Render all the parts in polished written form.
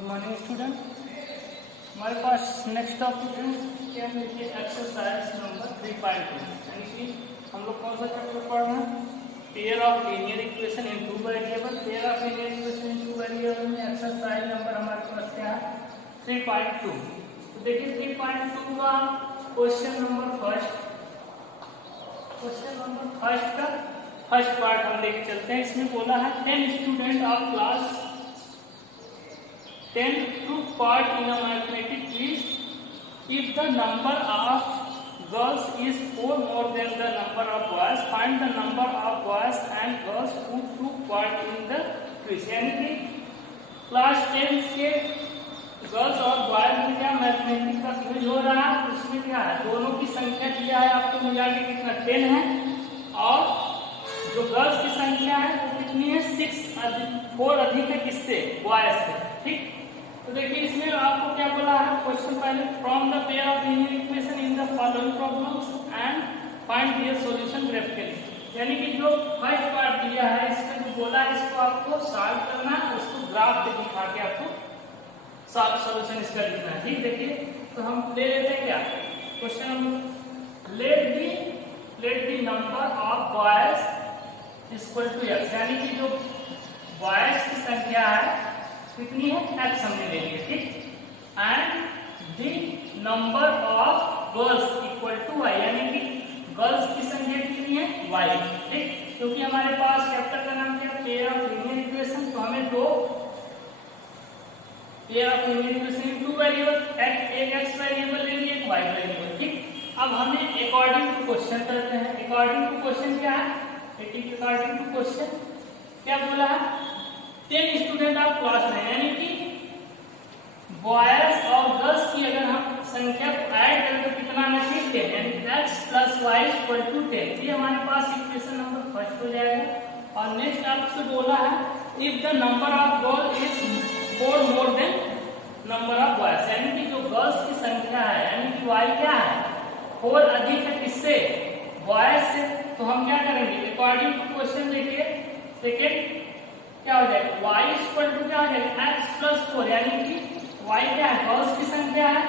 Good morning student. हमारे पास next topic है क्या देखिए एक्सरसाइज नंबर 3.2 यानी कि हम लोग कौन सा चैप्टर पढ़ रहे हैं, pair of linear equation in two variable. Pair of linear equation in two variable में एक्सरसाइज नंबर हमारे पास क्या है 3.2। तो देखिए 3.2 का क्वेश्चन नंबर फर्स्ट का फर्स्ट पार्ट हम लेके चलते हैं। इसमें बोला है 10 student of class 10 took part in a mathematics quiz. If the number of girls is 4 more than the number of boys, find the number of boys and girls who took part in the quiz. यानी कि class 10 के girls और boys में क्या mathematics का quiz हो रहा है। उसमें क्या है, दोनों की संख्या दिया है आपको मिला के कितना 10 है, और जो गर्ल्स की संख्या है वो कितनी है 4 अधिक है किससे, बॉयज से। ठीक, तो देखिए इसमें आपको क्या बोला है क्वेश्चन पहले, from the pair of linear equation in the following problems and find their solution graphically. यानी कि जो फर्स्ट पार्ट दिया है इसका जो बोला है इसको आपको सॉल्व करना है, उसको ग्राफ पे दिखा के आपको सॉल्यूशन इसका लिखना है। ठीक, देखिए तो हम ले लेते हैं क्या question, let the number of boys equal to x. यानी कि जो बॉयज की संख्या है कितनी है एक्स हमने ले लिया। ठीक, and the number of girls equal to y, यानी कि गर्ल्स की संख्या कितनी है वाई। ठीक, क्योंकि हमारे पास चैप्टर का नाम क्या, पेयर ऑफ लीनियर इक्वेशन, तो हमें दो pair of linear equation in two variable, एक एक्स वेरिएबल लेंगे एक वाई वेरिएबल। ठीक, अब हमें अकॉर्डिंग टू क्वेश्चन करते हैं। अकॉर्डिंग टू क्वेश्चन क्या है, अकॉर्डिंग टू क्वेश्चन क्या बोला है 10 स्टूडेंट ऑफ क्लास में, यानी कि बॉयज और गर्ल्स की अगर हम संख्या को ऐड करें तो कितना आना चाहिए 10, यानी x + y = 10। ये हमारे पास इक्वेशन नंबर फर्स्ट हो जाएगा। और नेक्स्ट आपसे बोला है if the number of girl is 4 more than number of boys, यानी कि जो गर्ल्स की संख्या है यानी कि y क्या है 4 अधिक है किससे, बॉयज से। तो हम क्या करेंगे अकॉर्डिंग टू क्वेश्चन, देखिए सेकेंड क्या हो जाएगा y = क्या हो जाएगा x + 4, यानी कि y क्या है गर्ल्स की संख्या है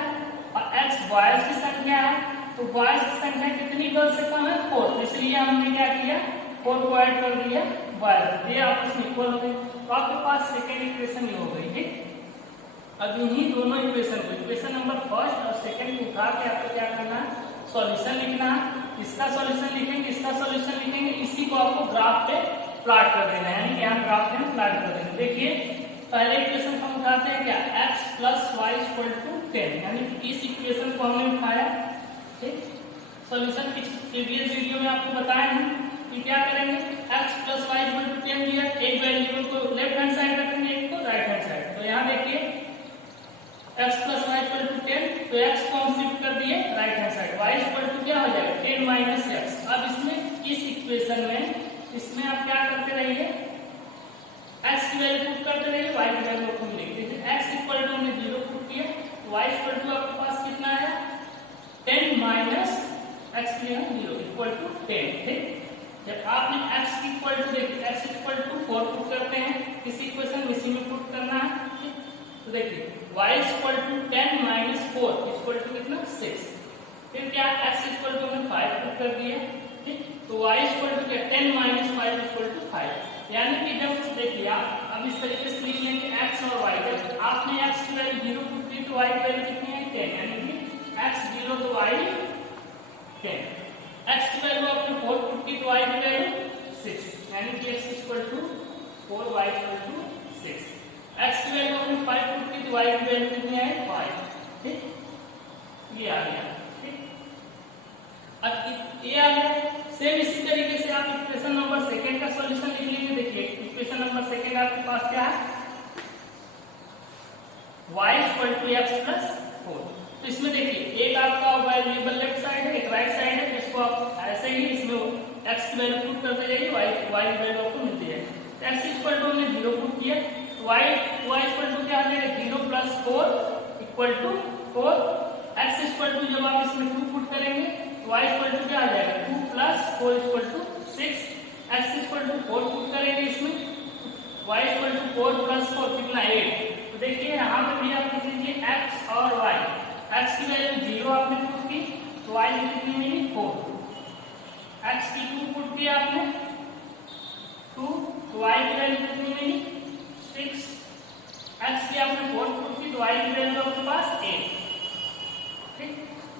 और x बॉयज की संख्या है। तो बॉयज की संख्या कितनी गर्ल्स से कम है 4, तो इसलिए हमने क्या किया 4 को ऐड कर दिया बॉयज, ये आपस में इक्वल हो गए। तो आपके पास सेकेंड इक्वेशन ये हो गई। ठीक, अब इन्हीं दोनों इक्वेशन को इक्वेशन नंबर फर्स्ट और सेकेंड को उठा के आपको क्या करना है सॉल्यूशन लिखना है। इसका सॉल्यूशन लिखेंगे, इसका सॉल्यूशन लिखेंगे, इसी को आपको ग्राफ पे प्लॉट कर देना है, यानी कि यहाँ ग्राफ में प्लॉट कर देना। देखिए पहले इक्वेशन को हम उठाते हैं क्या x + y = 10, यानी कि इस इक्वेशन को हमने उठाया। ठीक, सॉल्यूशन प्रीवियस वीडियो में आपको बताया है कि क्या करेंगे x + y = 10 दिया, एक वेरिएबल को लेफ्ट हैंड साइड रखेंगे, एक को राइट हैंड साइड। तो यहाँ देखिए x + y = 10, तो x को हम शिफ्ट कर दिए राइट हैंड साइड, y = क्या हो जाएगा 10 - x। अब इसमें इस इक्वेशन में इसमें आप क्या करते रहिए x की वैल्यू पुट करते रहिए, y की वैल्यू को लिख दीजिए। x = हमने 0 पुट किया, y = आपके पास कितना है 10 - x के लिए 0 = 10। ठीक, जब आपने x की इक्वल टू देखिए x = 4 पुट करते हैं इस इक्वेशन में, इसी में पुट करना है। ठीक, तो देखिए y = 10 - 4 = कितना 6। फिर क्या x = हमने 5 पुट कर दिया। ठीक, तो y = क्या 10 - 5 = 5, यानी कि जब देखिए आप अब इस तरीके से लिख लेंगे x और y, जब आपने x की वैल्यू 0 पुट की तो y की वैल्यू कितनी है 10, यानी कि x 0 तो y 10, x की वैल्यू आपने 4 पुट की तो y की वैल्यू 6, यानी कि x = 4 y = 6। x की वैल्यू आपने 5 पुट की तो y की वैल्यू कितनी है 5। ठीक, ये आ गया। ठीक, अब ये आ गया। सेम इसी तरीके से आप इक्वेशन नंबर सेकेंड का सॉल्यूशन लिख लीजिए। देखिए इक्वेशन नंबर सेकेंड आपके पास क्या है y = x + 4। तो इसमें देखिए एक आपका वेरिएबल लेफ्ट साइड है, एक राइट साइड है, इसको आप ऐसे ही इसमें x की वैल्यू पुट करते जाइए, y की वैल्यू आपको मिलती है। तो x = हमने 0 पुट किया, y = क्या आ जाएगा 0 + 4 = 4। x = जब आप इसमें 2 पुट करेंगे y = क्या आ जाएगा 2 + 4 = 6। x = 4 पुट करेंगे इसमें, y = 4 + 4 कितना 8। तो देखिए यहाँ पे भी आप लिख लीजिए x और y। x की वैल्यू 0 आपने पुट की तो y की कितनी मिली 4। x की 2 पुट की आपने 2 तो y की वैल्यू कितनी मिली 6। x की आपने 4 पुट की तो y की वैल्यू आपके पास 8। ठीक,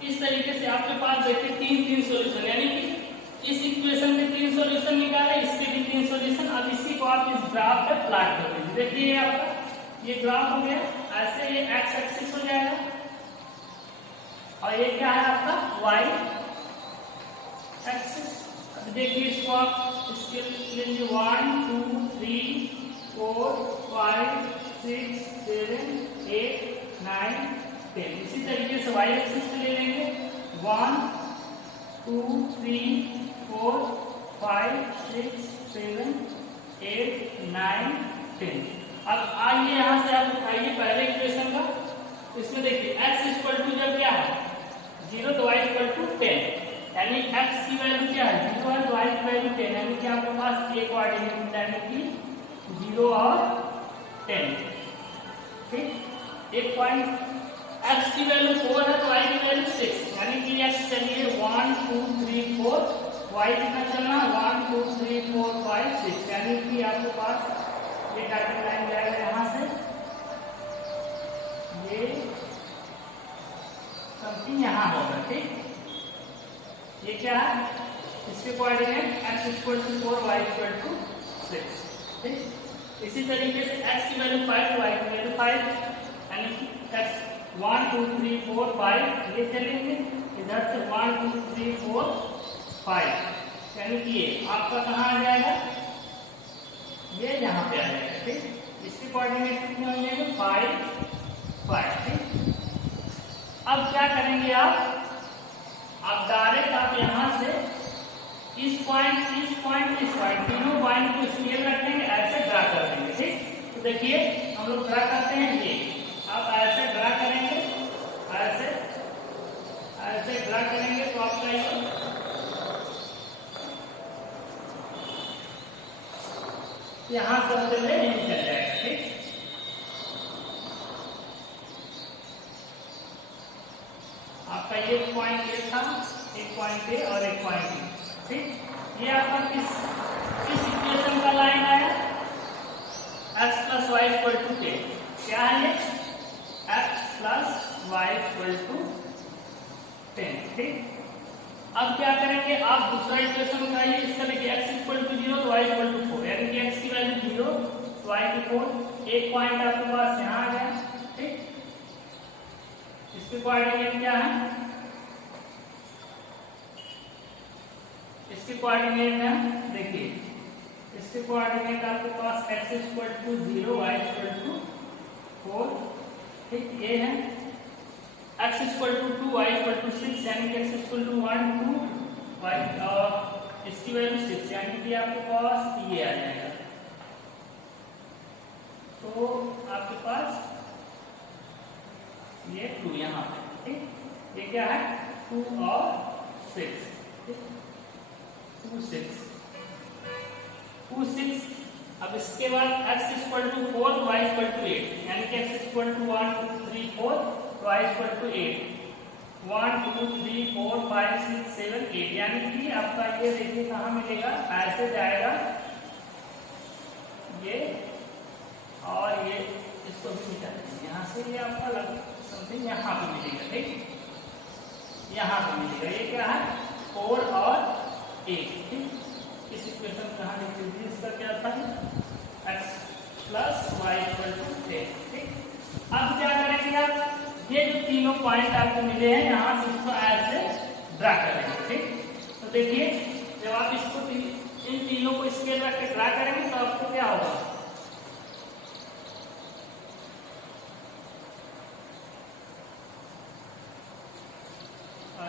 इस तरीके से आपके पास देखिए तीन सॉल्यूशन, यानी कि इस इक्वेशन के 3 सॉल्यूशन निकाले, इसके भी 3 सॉल्यूशन। अब इसी को आप इस ग्राफ पे प्लॉट कर दीजिए। देखिए आपका ये ग्राफ हो गया, ऐसे ये x एक्सिस हो जाएगा और ये क्या है आपका y एक्सिस। अब देखिए इसको आप इसके लिए 1 2 3 4 5 6 7 8 9 10। इसी तरीके से y एक्सिस पे ले लेंगे 1 2 3 4 5 6 7 8 9 10। अब आइए यहाँ से आप उठाइए पहले इक्वेशन का। इसमें देखिए x इक्वल टू जब क्या है 0 तो y इक्वल टू 10, यानी x की वैल्यू क्या है 0 है तो y की वैल्यू 10, यानी कि आपके पास एक कोऑर्डिनेट यानी कि 0 और 10। ठीक, एक पॉइंट x की वैल्यू 4 है तो y की वैल्यू 6, यानी कि x चलिए 1 2 3 4, y कितना चलना 1 2 3 4 5 6, यानी कि आपके पास ये डॉटेड लाइन जाएगा यहाँ से, ये समथिंग यहाँ होगा। ठीक, ये क्या है इसके coordinate x equal to 4 y equal to 6। ठीक, इसी तरीके से x की वैल्यू 5 y की वैल्यू 5, यानी कि x 1 2 3 4 5 ये चलेंगे इधर से 1 2 3 4 5, यानी कि ये आपका कहाँ आ जाएगा ये यहाँ पे आ जाएगा। ठीक, इसके कोऑर्डिनेट कितने हो जाएंगे 5 5। ठीक, अब क्या करेंगे आप डायरेक्ट आप यहाँ से इस पॉइंट तीनों पॉइंट को स्केल रखेंगे, ऐसे ड्रा कर देंगे। ठीक, तो देखिए हम लोग ड्रा करते हैं, ये आप ऐसे ड्रा करेंगे, ऐसे ड्रा करेंगे तो आपका ये यहाँ से बदल ले नहीं चल जाएगा। ठीक, आपका ये पॉइंट ए था, एक पॉइंट ए और एक पॉइंट बी। ठीक, ये आपका किस इक्वेशन का लाइन आया x plus y equal to 10। क्या है ये x plus y equal to 10। ठीक, अब क्या करेंगे आप दूसरा इक्वेशन उठाइए, इसका देखिए x इक्वल टू 0 तो y इक्वल टू 4, यानी कि x की वैल्यू 0 तो y की 4। एक पॉइंट आपके पास यहाँ आ गया। ठीक, इसके कोऑर्डिनेट क्या है, इसके कोऑर्डिनेट है देखिए, इसके कोऑर्डिनेट आपके पास x equal to 0 y equal to 4। ठीक, ये है x equal to 2 y equal to 6, यानी कि x इक्वल टू 1 2 y और इसकी वैल्यू 6, यानी कि आपके पास ये आ जाएगा। तो आपके पास ये 2 यहाँ पे। ठीक, ये क्या है 2 और 6। ठीक, 2 6 2 6। अब इसके बाद x equal to 4 y equal to 8, यानी कि x equal to 1 2 3 4 y equal to 8, 1 2 3 4 5 6 7 8, यानी कि आपका ये देखिए कहाँ मिलेगा, ऐसे जाएगा ये और ये इसको भी निकाल देंगे यहाँ से, ये आपका समथिंग यहाँ पे मिलेगा। ठीक, यहाँ पे मिलेगा, ये क्या है 4 और 8। ठीक, इस इक्वेशन कहाँ लिख लीजिए, इसका क्या था x plus y equal to 10। ठीक, अब क्या करेंगे आप, ये जो तीनों पॉइंट आपको मिले हैं यहाँ से इसको ऐसे ड्रा करेंगे। ठीक, तो देखिए जब आप इसको इन तीनों को स्केल रख के ड्रा करेंगे तो आपको क्या होगा,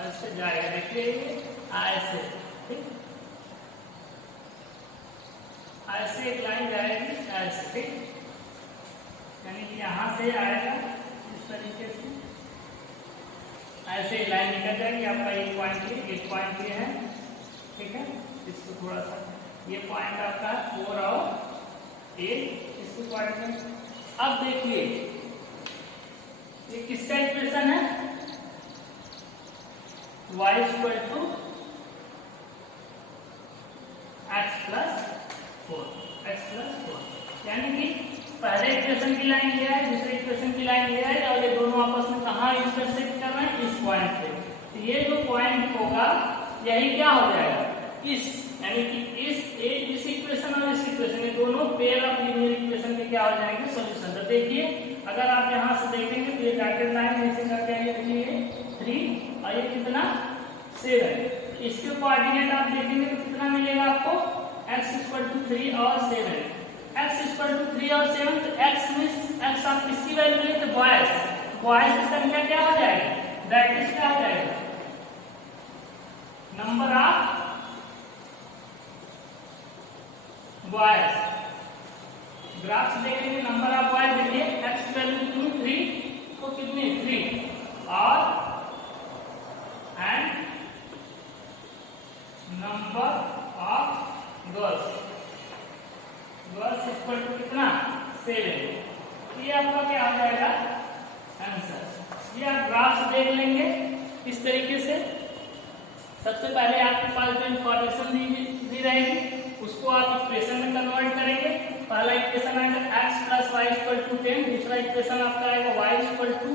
ऐसे जाएगा। देखिए ऐसे। ठीक, ऐसे एक लाइन जाएगी ऐसे। ठीक, यानी कि यहाँ से आएगा इस तरीके से, ऐसे लाइन निकल जाएगी। आपका एक पॉइंट ये है। ठीक है, इसको थोड़ा सा ये पॉइंट आपका 4 और 8 इसको कोऑर्डिनेट। अब देखिए ये किसका इक्वेशन है? y equal to x plus 4, यानी कि पहले इक्वेशन की लाइन ये है, दूसरे इक्वेशन की लाइन ये है, और ये दोनों आपस में कहाँ इंटरसेक्ट कर रहे हैं? इस पॉइंट पे। तो ये जो पॉइंट होगा यही क्या हो जाएगा? इस, यानी कि इस इक्वेशन और इस इक्वेशन, ये दोनों पेयर ऑफ लीनियर इक्वेशन के क्या हो जाएंगे? सॉल्यूशन। तो देखिए अगर आप यहाँ से देखेंगे तो ये डॉटेड लाइन ऐसे करके ये 3 और ये कितना 7, इसके कोऑर्डिनेट आप देखेंगे तो कितना मिलेगा आपको? x इक्वल टू 3 और 7, x इक्वल टू 3 और 7। तो x मींस x आप किसकी वैल्यू लेते? बॉयज की संख्या क्या हो जाएगी? दैट इज क्या हो जाएगा? Number of boys. ग्राफ से देखेंगे नंबर ऑफ बॉयज, देखिए x की वैल्यू कितनी? 3, तो कितनी? 3 और and number of girls equal to कितना? 7। ये आपका क्या आ जाएगा? आंसर। ये आप ग्राफ से देख लेंगे इस तरीके से। सबसे पहले आपके पास जो इंफॉर्मेशन दी रहेगी उसको आप इक्वेशन में कन्वर्ट करेंगे। पहला इक्वेशन आएगा x plus y equal to 10, दूसरा इक्वेशन आपका आएगा y equal to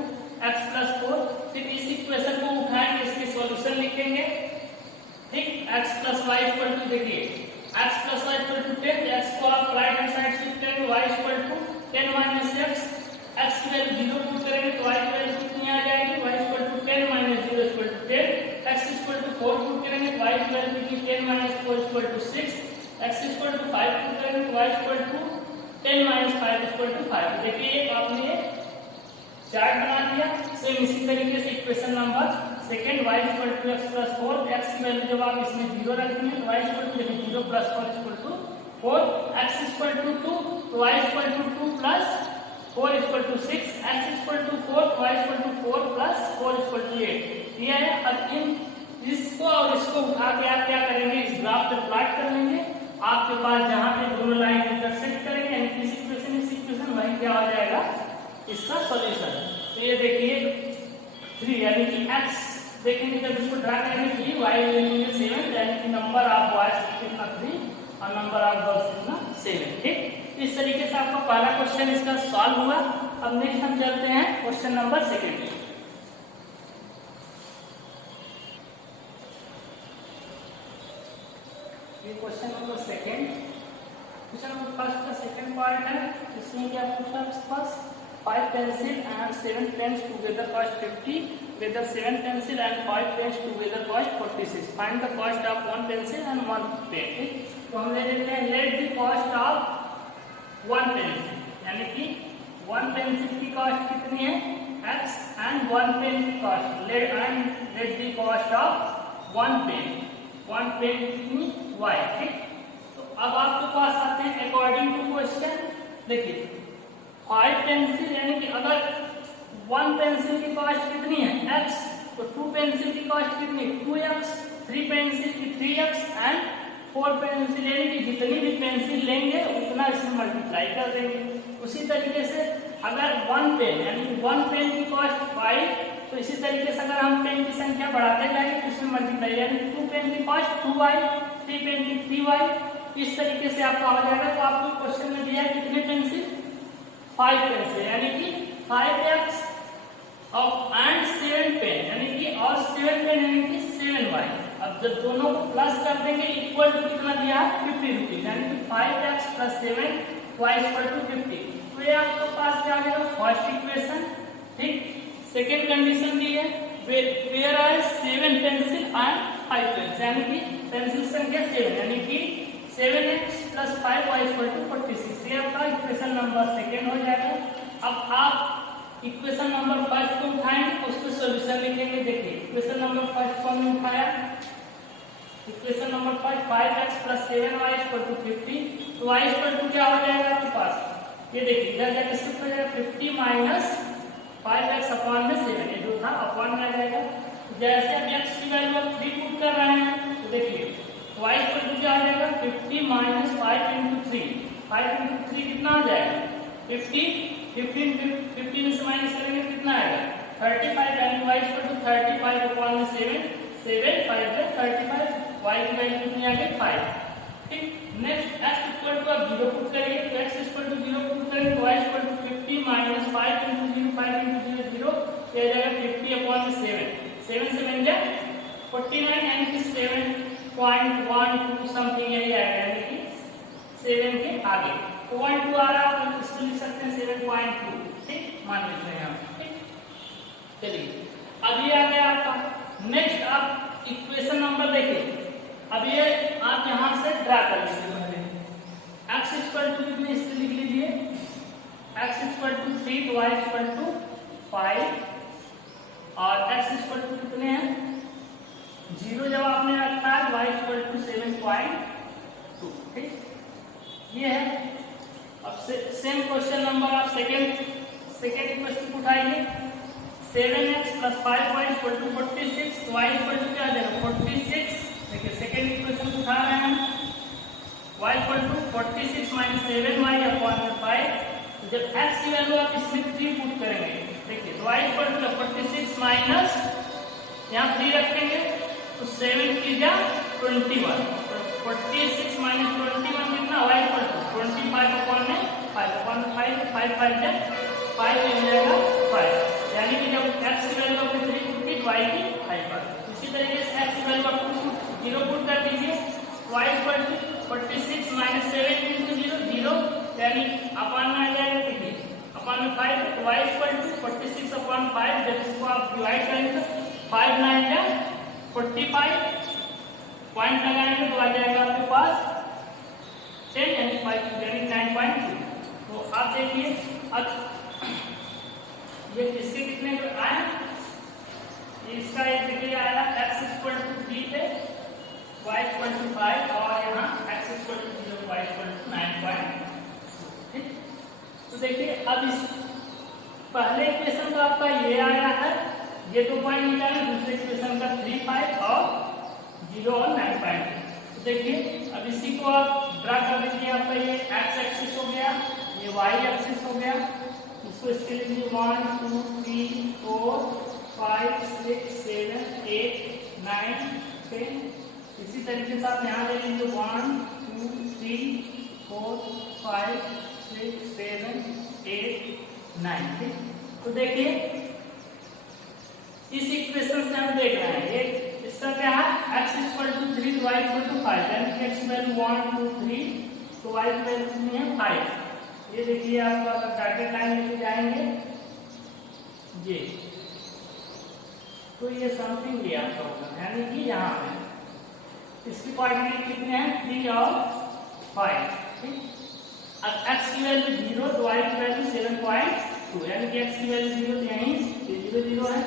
x plus 4। फिर इस इक्वेशन को उठाएंगे, इसके सॉल्यूशन लिखेंगे। ठीक, x plus y equal to, देखिए x plus y equal to 10, x को आप राइट हैंड साइड शिफ्ट करेंगे, y equal to 10 minus x की वैल्यू 0 पुट करेंगे तो y की वैल्यू कितनी आ जाएगी? y equal to 10 minus 0 equal to 10, x equal to 4 put करेंगे तो y की वैल्यू कितनी? 10 minus 4 equal to 6, x equal to 5 put करेंगे तो y equal to 10 minus 5 equal to 5। देखिए आपने चार्ट बना दिया। सेम इसी तरीके से equation number second y equal to x plus 4, x की वैल्यू जब आप इसमें 0 रखेंगे तो y equal to 0 plus 4 equal to 4, x equal to 2 तो y equal to 2 plus 4 equal to 6, x equal to 4 तो y equal to 4 plus 4 equal to 8। ये है। अब इन इसको और इसको उठा के आप क्या करेंगे? इस ग्राफ पे प्लॉट कर लेंगे। आपके पास जहां पे दोनों लाइन इंटरसेक्ट करेंगे, यानी इस इक्वेशन वही क्या हो जाएगा? इसका सॉल्यूशन। तो ये देखिए 3, यानी कि x देखेंगे जब इसको ड्रा करेंगे 3, y लेंगे 7, यानी कि नंबर ऑफ बॉयज कितना 3 और नंबर ऑफ गर्ल्स कितना 7। ठीक, इस तरीके से आपका पहला क्वेश्चन इसका सॉल्व हुआ। अब नेक्स्ट हम चलते हैं क्वेश्चन नंबर सेकंड पे। ये question number second, question number first का सेकंड पार्ट है। इसमें क्या पूछा आपके पास? 5 pencil and 7 pens together cost 50, whether 7 pencil and 5 pens together cost 46. Find the cost of 1 pencil and 1 pen. ठीक, तो हम ले लेते हैं late the cost of 1 pencil, यानी कि 1 पेंसिल की कॉस्ट कितनी है? x and 1 पेन की cost let the cost of 1 pen, 1 pen कितनी? y। ठीक, तो अब आपके पास आते हैं अकॉर्डिंग टू क्वेश्चन। देखिए 5 पेंसिल, यानी कि अगर 1 पेंसिल की कॉस्ट कितनी है? x, तो 2 पेंसिल की कॉस्ट कितनी? 2x, 3 पेंसिल की 3x एंड 4 पेंसिल, यानी कि जितनी भी पेंसिल लेंगे उतना इसमें मल्टीप्लाई कर देंगे। उसी तरीके से अगर 1 पेन, यानी कि 1 पेन की कॉस्ट 5, तो इसी तरीके से अगर हम पेन की संख्या बढ़ाते जाएंगे तो इसमें मल्टीप्लाई, यानी 2 पेन की कॉस्ट 2y, 3 पेन की 3y, इस तरीके से आपका हो जाएगा। तो आपको क्वेश्चन में दिया है कितने पेंसिल? 5 पेंसिल, यानी कि 5x और एंड 7 पेन, यानी कि और 7 पेन, यानी कि 7y। अब जब दोनों को प्लस कर देंगे इक्वल टू कितना दिया है? 50 रुपीज, यानी कि 5x plus 7y equal to 50। तो ये आपके पास क्या आ जाएगा? First equation. ठीक, सेकेंड कंडीशन दी है where are 7 pencil and 5 pencil, यानी कि पेंसिल संख्या 7, यानी कि 7x plus 5y equal to 46। ये आपका इक्वेशन नंबर सेकेंड हो जाएगा। अब आप इक्वेशन नंबर फर्स्ट को उठाएंगे, उसके सॉल्यूशन लिखेंगे। देखिए इक्वेशन नंबर फर्स्ट को हमने उठाया, equation number first 5x plus 7y equal to 50, तो y इक्वल टू क्या हो जाएगा आपके पास? ये देखिए इधर जाके शिफ्ट हो जाएगा 50 माइनस 5x अपॉन में 7, ये जो था अपॉन में आ जाएगा। जैसे अब x की वैल्यू आप 3 पुट कर रहे हैं तो देखिए y इक्वल टू क्या आ जाएगा? 50 माइनस 5 इंटू 3, 5 इंटू 3 कितना हो जाएगा? 50 15 से माइनस करेंगे कितना आएगा 35 यानी y इक्वल टू 35 अपॉन में 7 7 5 है 35 y की वैल्यू कितनी आ गई 5। ठीक, नेक्स्ट x इक्वल टू अब 0 पुट करेंगे तो x इक्वल टू 0 पुट करेंगे तो y equal to 50 minus 5 into 0 5 into 0 0 ये आ जाएगा 50 अपॉन में 7 7 से बन गया 49 यानी कि 7.12 समथिंग यही आएगा यानी कि 7 के आगे तो 1 2 आ रहा है इसको लिख सकते हैं 7.2। ठीक, मान लेते हैं हम। ठीक, चलिए अब ये आ गया आपका। नेक्स्ट आप इक्वेशन नंबर देखिए, अब ये आप यहां से ड्रा कर लीजिए। पहले x इक्वल टू कितने इसको लिख लीजिए x इक्वल टू 3 तो y इक्वल टू 5 और x इक्वल टू कितने हैं 0 जब आपने रखा है y इक्वल टू 7.2। ठीक, ये है। अब सेम क्वेश्चन नंबर आप सेकेंड इक्वेशन उठाइए 7x plus 5y equal to 46 y equal to क्या आ जाएगा 46। देखिए सेकेंड इक्वेशन उठा रहे हैं y equal to 46 minus 7y upon 5। तो जब x की वैल्यू आप इसमें 3 पुट करेंगे देखिए तो y इक्वल टू 46 माइनस यहाँ 3 रखेंगे तो 7 की जा 21 46 माइनस 21 कितना y इक्वल टू 25 अपॉन में 5 अपॉन 5 5 5 जा 5 मिल जाएगा 5 यानी कि जब x की वैल्यू आपने 3 पुट की y की 5 पर। इसी तरीके से x की वैल्यू आप 0 पुट कर दीजिए y equal to 46 minus 7 into 0 0 यानी अपॉन में आ जाएगा देखिए अपॉन में 5 तो y इक्वल टू 46 अपॉन 5 जब इसको आप डिवाइड करेंगे तो 5 9 जा 45 पॉइंट लगाएंगे तो आ जाएगा आपके पास 10 यानी 5 यानी 9.2। तो आप देखिए अब ये इसके कितने जो आए इसका एक देखिए आया x इक्वल टू 3 पे y इक्वल टू 5 और यहाँ x equal to 0 y equal to 9.2। ठीक, तो देखिए अब इस पहले इक्वेशन का आपका ये आया है ये 2 पॉइंट निकाले दूसरे इक्वेशन का 3 5 और 0 और 9.2। तो देखिए अब इसी को आप ड्रा कर दीजिए आपका ये x एक्सिस हो गया ये y एक्सिस हो गया इसको इसके लिए 1 2 3 4 5 6 7 8 9 10। इसी तरीके से आप यहाँ ले लीजिए 1 2 3 4 5 6 7 8 9। ठीक, तो देखिए इस इक्वेशन से हम देख रहे हैं ये इसका क्या है x equal to 3 y equal to 5 यानी कि x की वैल्यू 1 2 3 तो y की वैल्यू कितनी है 5। ये देखिए आपका डॉटेड लाइन लेके जाएंगे ये तो ये समथिंग दिया होगा यानी कि यहाँ पे इसकी क्वांटिटी कितने हैं 3 और 5। ठीक, अब x की वैल्यू 0 तो y की वैल्यू 7.2 यानी कि x की वैल्यू 0 यहीं 0 0 है।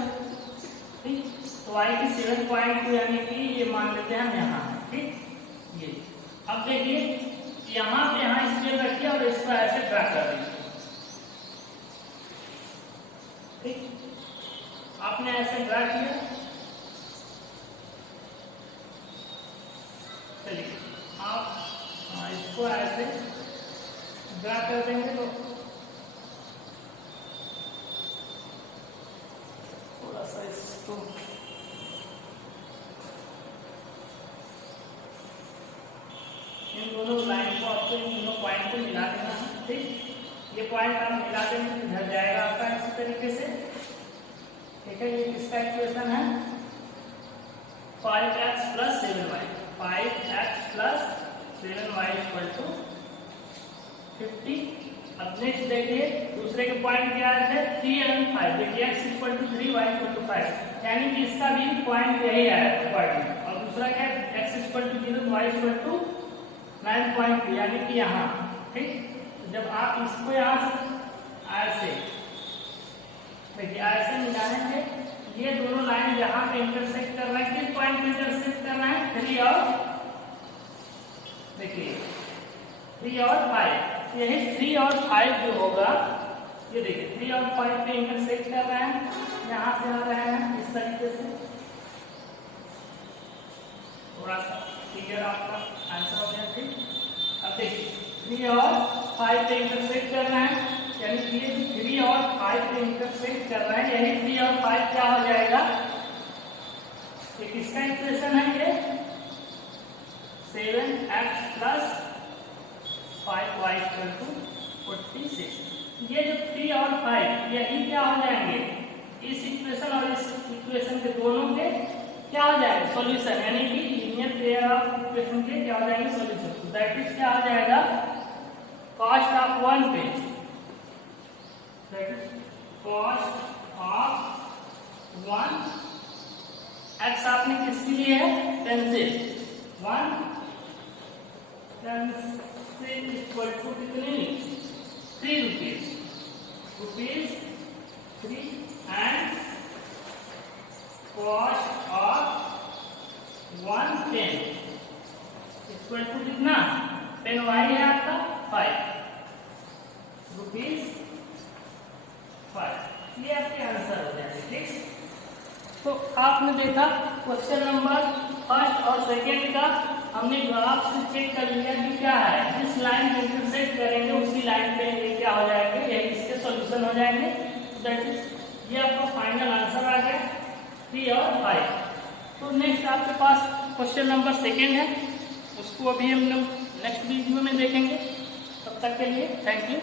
ठीक, तो y की 7.2 यानी कि ये मान लेते हैं हम यहाँ। ठीक, ये अब देखिए यहाँ पे यहाँ स्केल रखिए और इसको ऐसे ड्रा कर दीजिए। ठीक, आपने ऐसे ड्रा किया चलिए आप इसको ऐसे ड्रा कर देंगे तो थोड़ा सा इसको इन दोनों लाइन को आपको इन दोनों पॉइंट को मिला देना है। ठीक, ये पॉइंट आप मिला देंगे तो इधर जाएगा आपका इसी तरीके से। ठीक है, ये किसका इक्वेशन है 5x plus 7y 5x plus 7y equal to 50। अब नेक्स्ट देखिए दूसरे के पॉइंट क्या है 3 और 5। देखिए x equal to 3 y equal to 5 यानी कि इसका भी पॉइंट यही आया पॉइंट। और दूसरा क्या x equal to 0 y equal to 9.2 यानी कि यहाँ। ठीक, जब आप इसको यहाँ से ऐसे देखिए ऐसे मिलाएंगे ये दोनों लाइन जहाँ पे इंटरसेक्ट कर रहा है किस पॉइंट पे इंटरसेक्ट कर रहा है 3 और देखिए 3 और 5। यही 3 और 5 जो होगा ये देखिए 3 और 5 पे इंटरसेक्ट कर रहे हैं यहाँ से आ रहे हैं इस तरीके से। थोड़ा सा क्लियर आपका आंसर हो गया। ठीक, अब देखिए 3 और 5 पे इंटरसेक्ट कर रहे हैं यानी ये 3 और 5 को इंटरसेक्ट कर रहा है, यही 3 और 5 क्या हो जाएगा, ये किसका इक्वेशन है, ये 7x plus 5y equal to 46। ये जो 3 और 5 यही क्या हो जाएंगे, इस इक्वेशन और इस इक्वेशन के दोनों के क्या हो जाएगा, सॉल्यूशन, यानी कि लीनियर पेयर ऑफ इक्वेशन के क्या हो जाएंगे, सॉल्यूशन। दैट इज क्या हो जाएगा, कॉस्ट ऑफ वन पे, that is cost of one, x आपने किसके लिए है, 10 से 1 10 से इक्वल टू कितने, 3 rupees 3 and cost of 1 10 equal to कितना, 10 वाई है आपका 5 रुपीज 5। ये आपके आंसर हो जाएंगे, ठीक। तो आपने देखा क्वेश्चन नंबर फर्स्ट और सेकेंड का हमने ग्राफ से चेक कर लिया कि क्या है, जिस लाइन को इंटरसेक्ट करेंगे उसी लाइन पे ये क्या हो जाएंगे, यही इसके सॉल्यूशन हो जाएंगे। दैट इज ये आपका फाइनल आंसर आ गया 3 और 5। तो नेक्स्ट आपके पास क्वेश्चन नंबर सेकेंड है, उसको अभी हम लोग नेक्स्ट वीडियो में देखेंगे। तब तक के लिए थैंक यू।